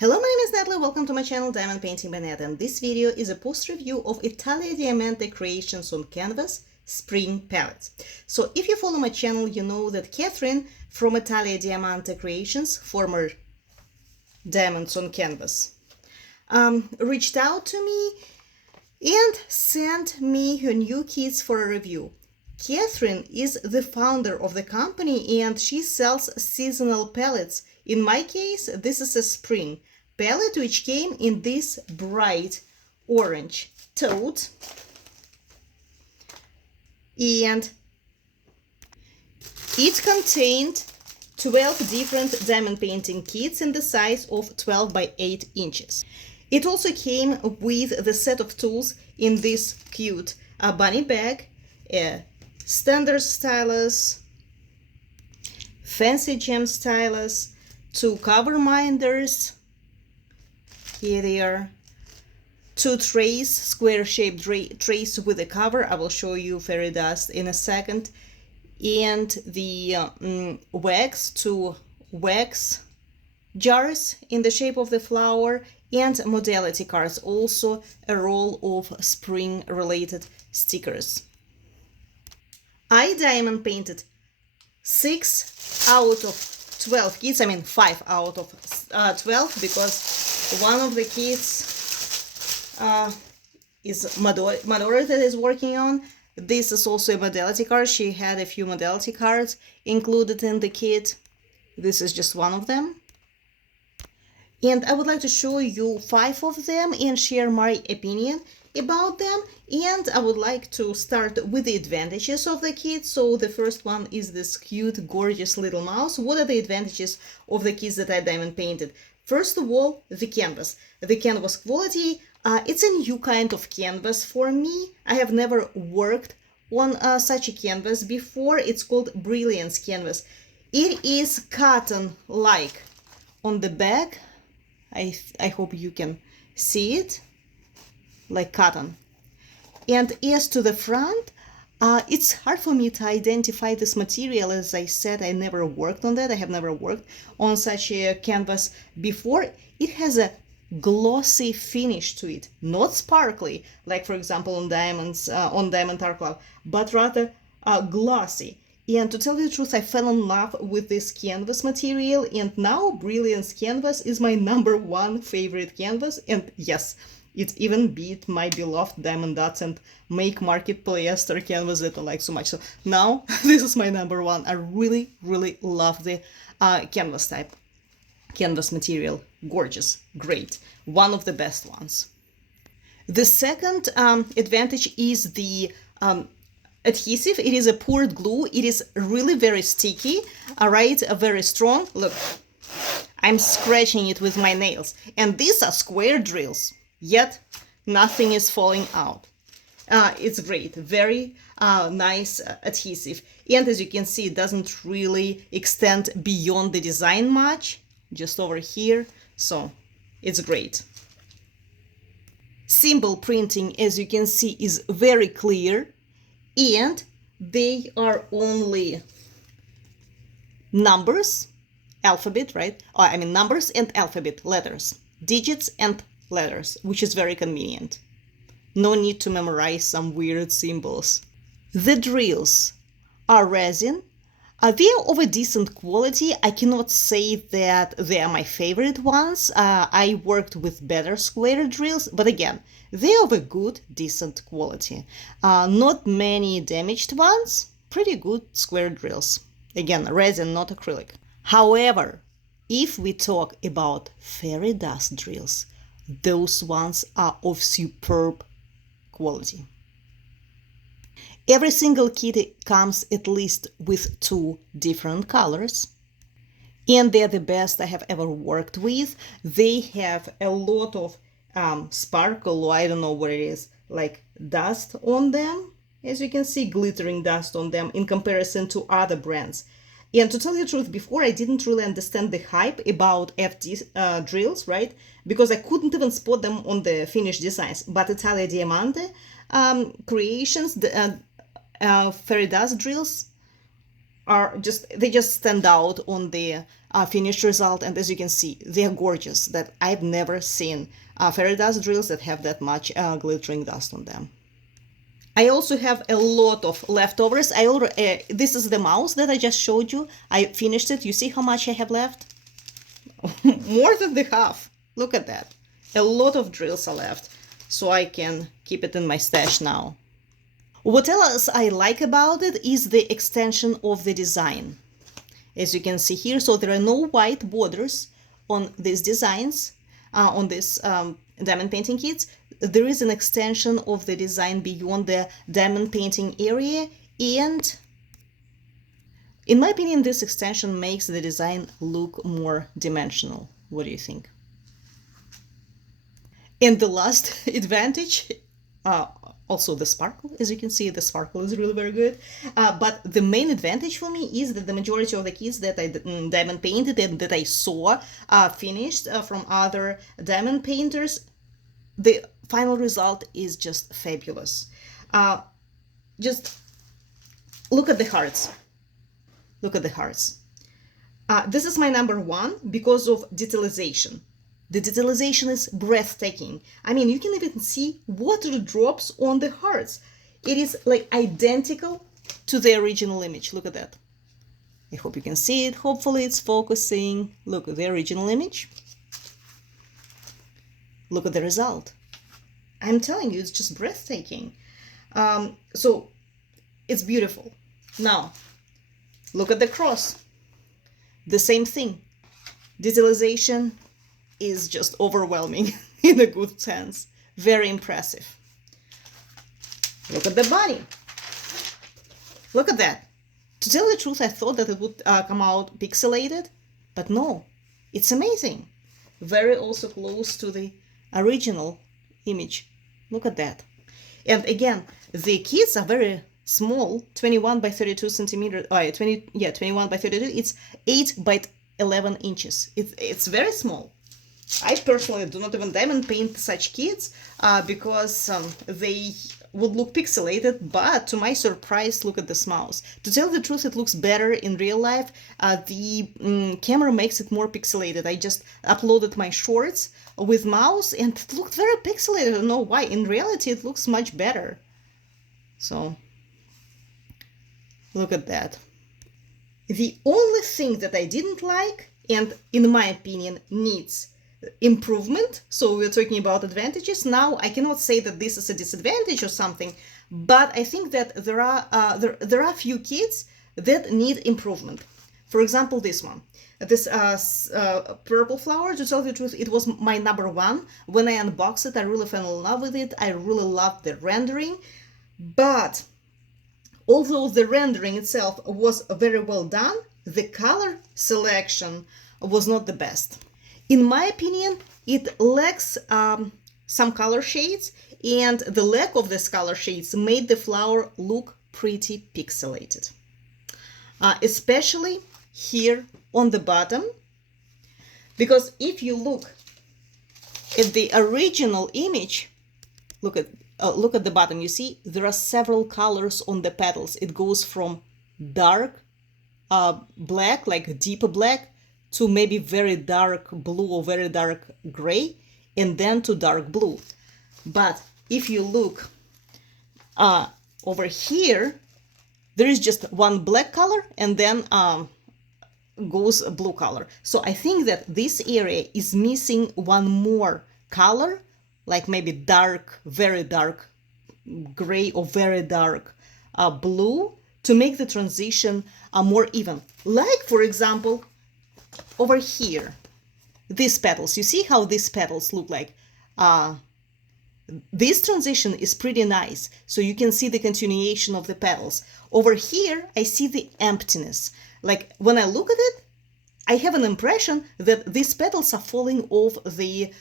Hello, my name is Natalie. Welcome to my channel Diamond Painting by Nat, and this video is a post review of Italia Diamante Creations on Canvas Spring Palettes. So if you follow my channel, you know that Kathryn from Italia Diamante Creations, former Diamonds on Canvas, reached out to me and sent me her new kits for a review. Kathryn is the founder of the company and she sells seasonal palettes. In my case, this is a spring palette which came in this bright orange tote, and it contained 12 different diamond painting kits in the size of 12 by 8 inches. It also came with the set of tools in this cute bunny bag, a standard stylus, fancy gem stylus, 2 cover minders, here they are, 2 trays, square-shaped trays with a cover. I will show you fairy dust in a second, and the wax, 2 wax jars in the shape of the flower, and modality cards, also a roll of spring-related stickers. I diamond painted 6 out of 12 kits, 5 out of 12, because one of the kits is Madora that is working on. This is also a modality card. She had a few modality cards included in the kit. This is just one of them. And I would like to show you 5 of them and share my opinion about them. And I would like to start with the advantages of the kit. So the first one is this cute, gorgeous little mouse. What are the advantages of the kits that I diamond painted? First of all, the canvas. The canvas quality, it's a new kind of canvas for me. I have never worked on such a canvas before. It's called Brilliance canvas. It is cotton-like on the back. I hope you can see it, like cotton. And as to the front, it's hard for me to identify this material. As I said, I never worked on that. I have never worked on such a canvas before. It has a glossy finish to it, not sparkly, like for example on diamonds, on Diamond Art Club, but rather glossy. And to tell you the truth, I fell in love with this canvas material, and now Brilliance canvas is my #1 favorite canvas. And yes, it even beat my beloved Diamond Dots and Make Market polyester canvas that I like so much. So now this is my #1. I really, really love the canvas type. Canvas material, gorgeous, great, one of the best ones. The second advantage is the adhesive. It is a poured glue. It is really very sticky, all right, very strong. Look, I'm scratching it with my nails, and these are square drills, yet nothing is falling out. It's great, very nice adhesive, and as you can see, it doesn't really extend beyond the design much, just over here, so it's great. Symbol printing, as you can see, is very clear, and they are only numbers, alphabet, right? Numbers and alphabet, letters, digits and letters, which is very convenient. No need to memorize some weird symbols. The drills are resin. They are of a decent quality. I cannot say that they are my favorite ones. I worked with better square drills, but again, they are of a good, decent quality. Not many damaged ones, pretty good square drills. Again, resin, not acrylic. However, if we talk about fairy dust drills, those ones are of superb quality. Every single kit comes at least with 2 different colors, and they're the best I have ever worked with. They have a lot of sparkle, or I don't know what it is, like dust on them. As you can see, glittering dust on them in comparison to other brands. And to tell you the truth, before I didn't really understand the hype about FD drills, right? Because I couldn't even spot them on the finished designs. But Italia Diamante Creations, fairy dust drills, they just stand out on the finished result. And as you can see, they are gorgeous. That I've never seen fairy dust drills that have that much glittering dust on them. I also have a lot of leftovers. I already this is the mouse that I just showed you. I finished it. You see how much I have left? More than the half. Look at that. A lot of drills are left, so I can keep it in my stash now. What else I like about it is the extension of the design. As you can see here, so there are no white borders on these designs, on this diamond painting kits. There is an extension of the design beyond the diamond painting area, and in my opinion, this extension makes the design look more dimensional. What do you think? And the last advantage, also the sparkle. As you can see, the sparkle is really very good. But the main advantage for me is that the majority of the kits that I diamond painted and that I saw finished from other diamond painters, the final result is just fabulous. Just look at the hearts. Look at the hearts. This is my number one because of detailization. The detailization is breathtaking. I mean, you can even see water drops on the hearts. It is like identical to the original image. Look at that. I hope you can see it. Hopefully it's focusing. Look at the original image. Look at the result. I'm telling you, it's just breathtaking. So it's beautiful. Now, look at the cross. The same thing. Detailization is just overwhelming in a good sense. Very impressive. Look at the body. Look at that. To tell the truth, I thought that it would come out pixelated, but no, it's amazing. Very also close to the original image. Look at that. And again, the kits are very small, 21 by 32 centimeters, 21 by 32. It's 8 by 11 inches. It's very small. I personally do not even diamond paint such kits because they would look pixelated, but to my surprise, look at this mouse. To tell the truth, it looks better in real life. The camera makes it more pixelated. I just uploaded my shorts with mouse and it looked very pixelated. I don't know why. In reality, it looks much better. So, look at that. The only thing that I didn't like, and in my opinion needs improvement, so we're talking about advantages now. I cannot say that this is a disadvantage or something, but I think that there are a few kits that need improvement. For example, this one, this purple flower. To tell the truth, it was my number one. When I unboxed it, I really fell in love with it. I really loved the rendering, but although the rendering itself was very well done, the color selection was not the best. In my opinion, it lacks some color shades, and the lack of these color shades made the flower look pretty pixelated. Especially here on the bottom, because if you look at the original image, look at the bottom, you see there are several colors on the petals. It goes from dark black, like deep black, to maybe very dark blue or very dark gray, and then to dark blue. But if you look over here, there is just one black color and then goes a blue color. So I think that this area is missing one more color, like maybe dark, very dark gray or very dark blue, to make the transition more even. Like, for example, over here, these petals. You see how these petals look like? This transition is pretty nice, so you can see the continuation of the petals. Over here, I see the emptiness. Like, when I look at it, I have an impression that these petals are falling off the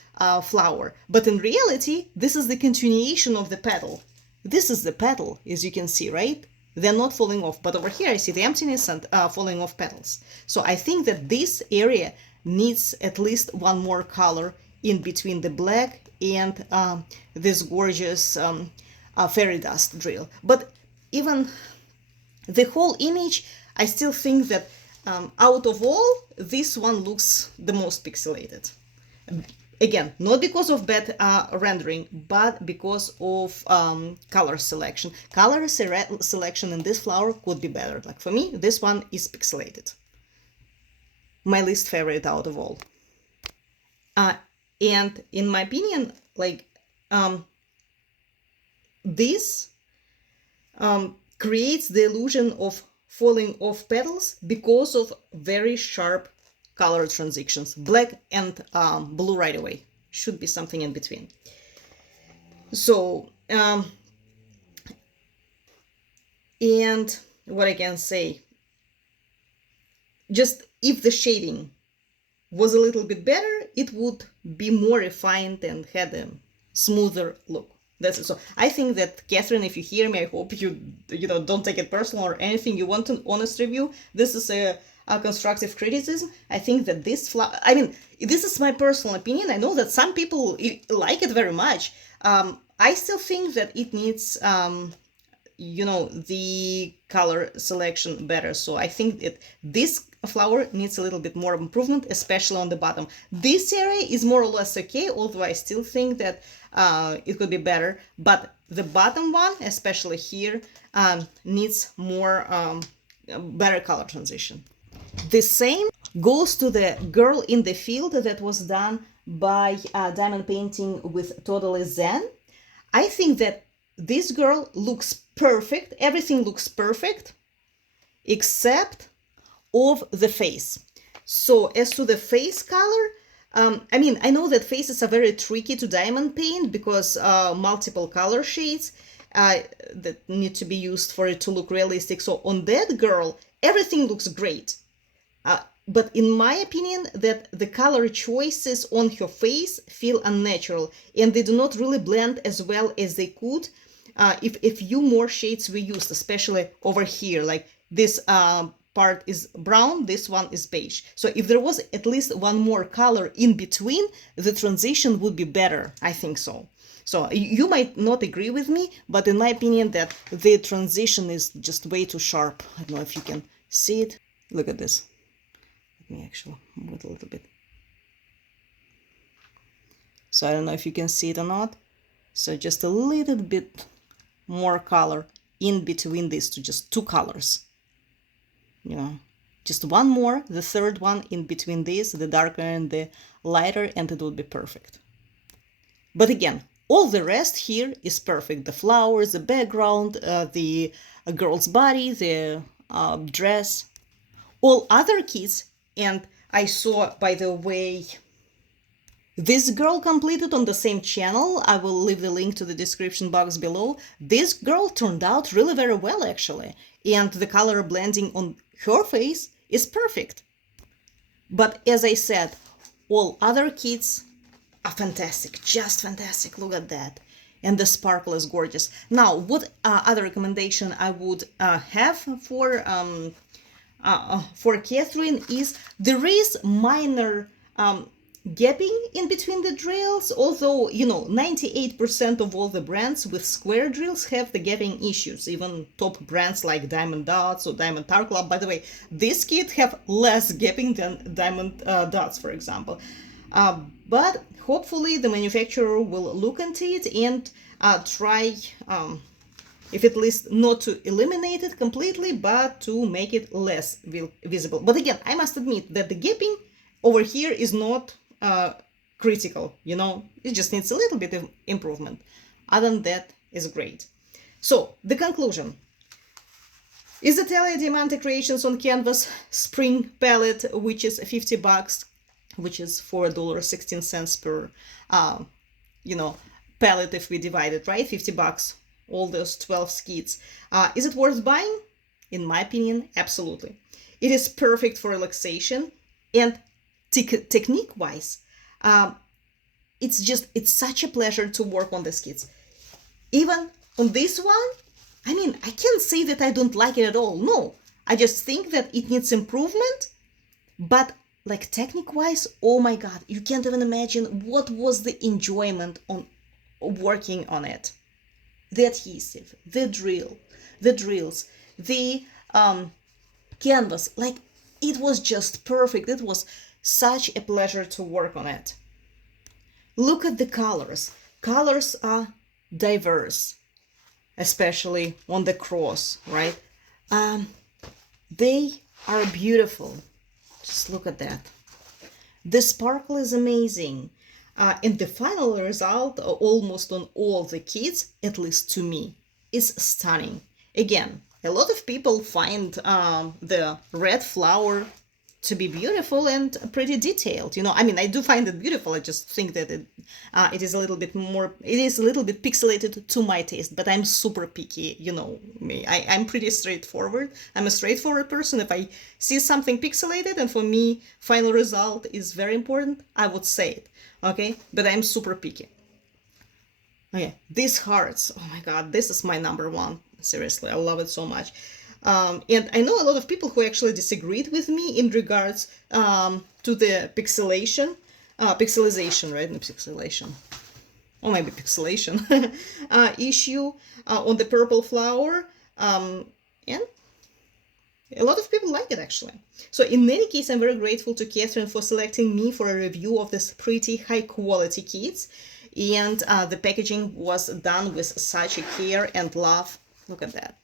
flower. But in reality, this is the continuation of the petal. This is the petal, as you can see, right? They're not falling off. But over here, I see the emptiness and falling off petals. So I think that this area needs at least one more color in between the black and this gorgeous fairy dust drill. But even the whole image, I still think that out of all, this one looks the most pixelated. Again, not because of bad rendering, but because of color selection. Color selection in this flower could be better. Like for me, this one is pixelated. My least favorite out of all. And in my opinion, like this creates the illusion of falling off petals because of very sharp color transitions. Black and blue right away. Should be something in between. So, and what I can say, just if the shading was a little bit better, it would be more refined and had a smoother look. That's it. So I think that, Kathryn, if you hear me, I hope you don't take it personal or anything. You want an honest review. This is a constructive criticism. I think that this flower, I mean, this is my personal opinion. I know that some people like it very much. I still think that it needs, the color selection better. So I think that this flower needs a little bit more improvement, especially on the bottom. This area is more or less okay, although I still think that it could be better. But the bottom one, especially here, needs more better color transition. The same goes to the girl in the field that was done by diamond painting with Toadelly Zen. I think that this girl looks perfect. Everything looks perfect except of the face. So as to the face color, I mean, I know that faces are very tricky to diamond paint because multiple color shades that need to be used for it to look realistic. So on that girl, everything looks great. But in my opinion, that the color choices on her face feel unnatural and they do not really blend as well as they could if a few more shades were used, especially over here. Like this part is brown, this one is beige. So if there was at least one more color in between, the transition would be better. I think so. So you might not agree with me, but in my opinion, that the transition is just way too sharp. I don't know if you can see it. Look at this. Let me actually move it a little bit. So I don't know if you can see it or not. So just a little bit more color in between these two, just two colors. Just one more, the third one in between these, the darker and the lighter, and it would be perfect. But again, all the rest here is perfect. The flowers, the background, the girl's body, the dress, all other kits. And I saw, by the way, this girl completed on the same channel. I will leave the link to the description box below. This girl turned out really very well, actually. And the color blending on her face is perfect. But as I said, all other kits are fantastic, just fantastic. Look at that. And the sparkle is gorgeous. Now, what other recommendation I would have for Kathryn is there is minor gapping in between the drills, although 98% of all the brands with square drills have the gapping issues. Even top brands like Diamond Dots or Diamond Tar Club. By the way, this kit have less gapping than Diamond Dots, for example. But hopefully the manufacturer will look into it and try, if at least not to eliminate it completely, but to make it less visible. But again, I must admit that the gapping over here is not critical, it just needs a little bit of improvement. Other than that, is great. So the conclusion is Italia Diamanté Creations on Canvas spring palette, which is $50, which is $4.16 per palette if we divide it, right? $50, all those 12 skits. Is it worth buying? In my opinion, absolutely. It is perfect for relaxation, and technique-wise, it's such a pleasure to work on the skits. Even on this one, I mean, I can't say that I don't like it at all. No, I just think that it needs improvement. But like technique-wise, oh my God, you can't even imagine what was the enjoyment on working on it. The adhesive, the drills, the canvas. Like, it was just perfect. It was such a pleasure to work on it. Look at the colors. Colors are diverse, especially on the cross, right? They are beautiful. Just look at that. The sparkle is amazing. And the final result, almost on all the kits, at least to me, is stunning. Again, a lot of people find the red flower to be beautiful and pretty detailed. You know, I mean, I do find it beautiful. I just think that it is a little bit pixelated to my taste, but I'm super picky, you know me. I'm pretty straightforward. I'm a straightforward person. If I see something pixelated and for me, final result is very important, I would say it, okay? But I'm super picky. Okay, these hearts, oh my God, this is my number one. Seriously, I love it so much. And I know a lot of people who actually disagreed with me in regards to the pixelization, right? No, pixelation, or maybe pixelation issue on the purple flower. And a lot of people like it, actually. So in any case, I'm very grateful to Kathryn for selecting me for a review of this pretty high quality kits. And the packaging was done with such a care and love. Look at that.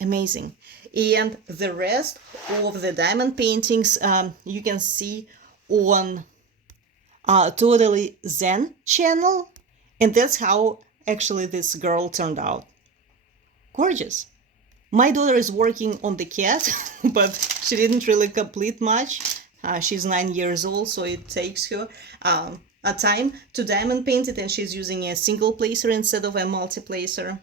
Amazing. And the rest of the diamond paintings you can see on Toadelly Zen channel. And that's how actually this girl turned out. Gorgeous. My daughter is working on the cat, but she didn't really complete much. She's 9 years old, so it takes her a time to diamond paint it, and she's using a single placer instead of a multi-placer.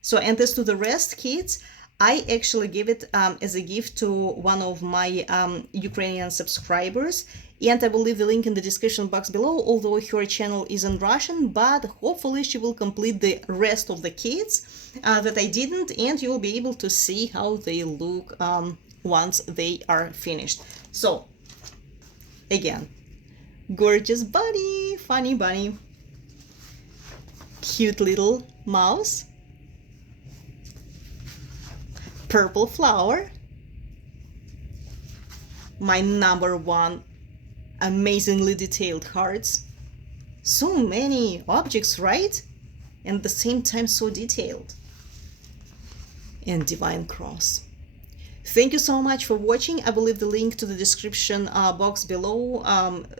So, and as to the rest kits, I actually give it as a gift to one of my Ukrainian subscribers, and I will leave the link in the description box below, although her channel is in Russian, but hopefully she will complete the rest of the kits that I didn't, and you will be able to see how they look once they are finished. So, again, gorgeous bunny, funny bunny, cute little mouse, purple flower, my number one amazingly detailed hearts. So many objects, right? And at the same time so detailed. And divine cross. Thank you so much for watching. I will leave the link to the description box below.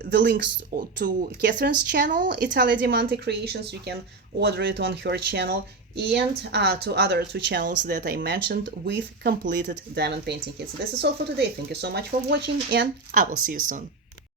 The links to Kathryn's channel, Italia Diamanté Creations. You can order it on her channel, and to other two channels that I mentioned with completed diamond painting kits. This is all for today. Thank you so much for watching, and I will see you soon.